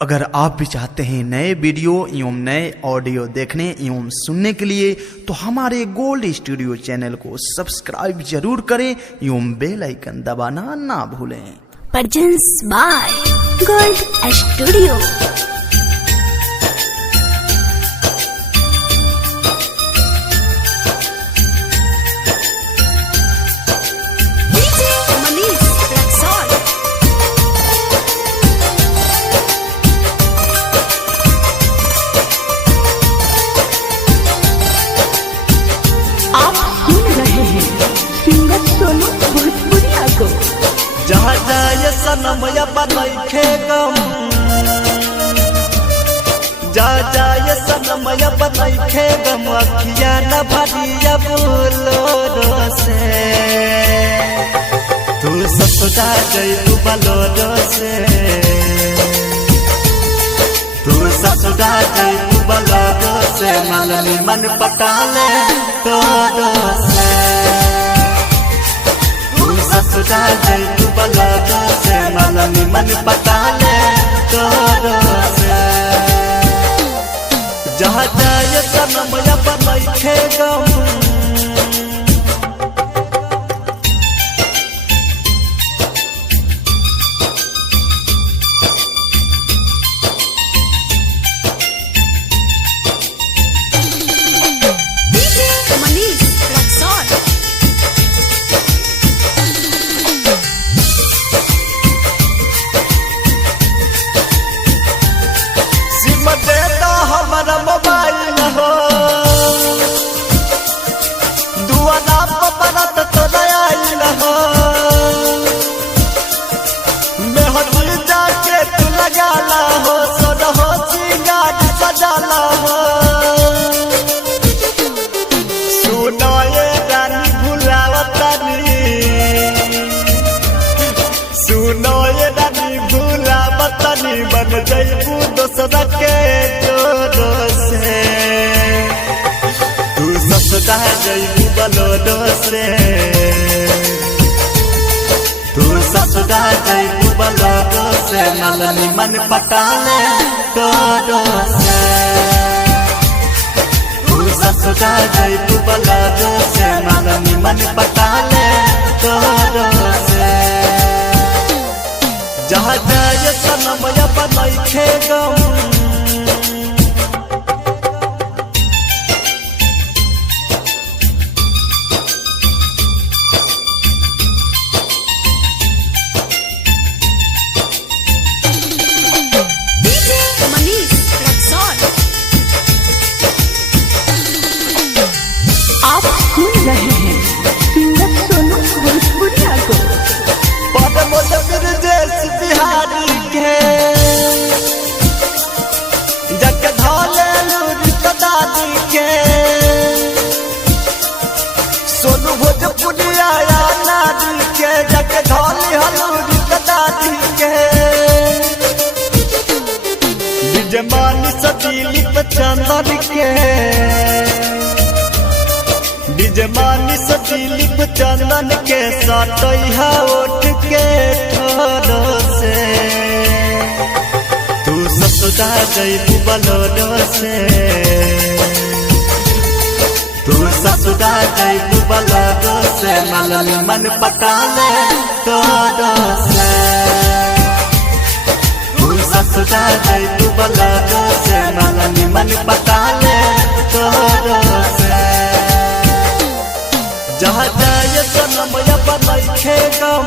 अगर आप भी चाहते हैं नए वीडियो एवं नए ऑडियो देखने एवं सुनने के लिए तो हमारे गोल्ड स्टूडियो चैनल को सब्सक्राइब जरूर करें एवं बेल आइकन दबाना ना भूलें। Presents by Gold Studio. जहाँ जाए सनम बनैखे गम, जहाँ जाए सनम बनैखे गम, अखिया न भरिया बोलो से तू ससुरा जइबू बलोरो से, तू ससुरा जइबू बलोरो से, मननी मन पटाले तोरो से, ससुरा जइबू बलोरो से, मननी मन पटाले तोरो से। जहाँ जाए सनम बनैखे गम, हमारा मोबाइल हो दुआरा पपरत तो आइल हो, मेहदी जाके तू लगाला हो, सोना हो सिंगार सजाला हो, सुनो ये रानी भुलावतानी, सुनो ये रानी भुलावतानी, बन जइबू दोसरा के से, तू ससुरा जइबू बलोरो से, तू ससुरा जइबू बलोरो से, मननी मन पटाले तोरो से, तू ससुरा जइबू बलोरो से, मननी मन पटाले तोरो से। जहाँ जाए सनम बनैखे गम, बिहारी के जग धोले रिश्तेदारी के, सोनू भोजपुरिया नारी के, जग धोली हलू रिश्तेदारी के, बिजमानी सतीली चंदन के, बिजमानी सतीली चंदन के, साटैहा उठ के ठोरो से, तू ससुरा जइबू बलोरो से, तू ससुरा जइबू बलोरो से, मननी मन पटाले तोरो से, तू ससुरा जइबू बलोरो से, मननी मन पटाले तोरो से। जहाँ जाए सनम बनैखे गम,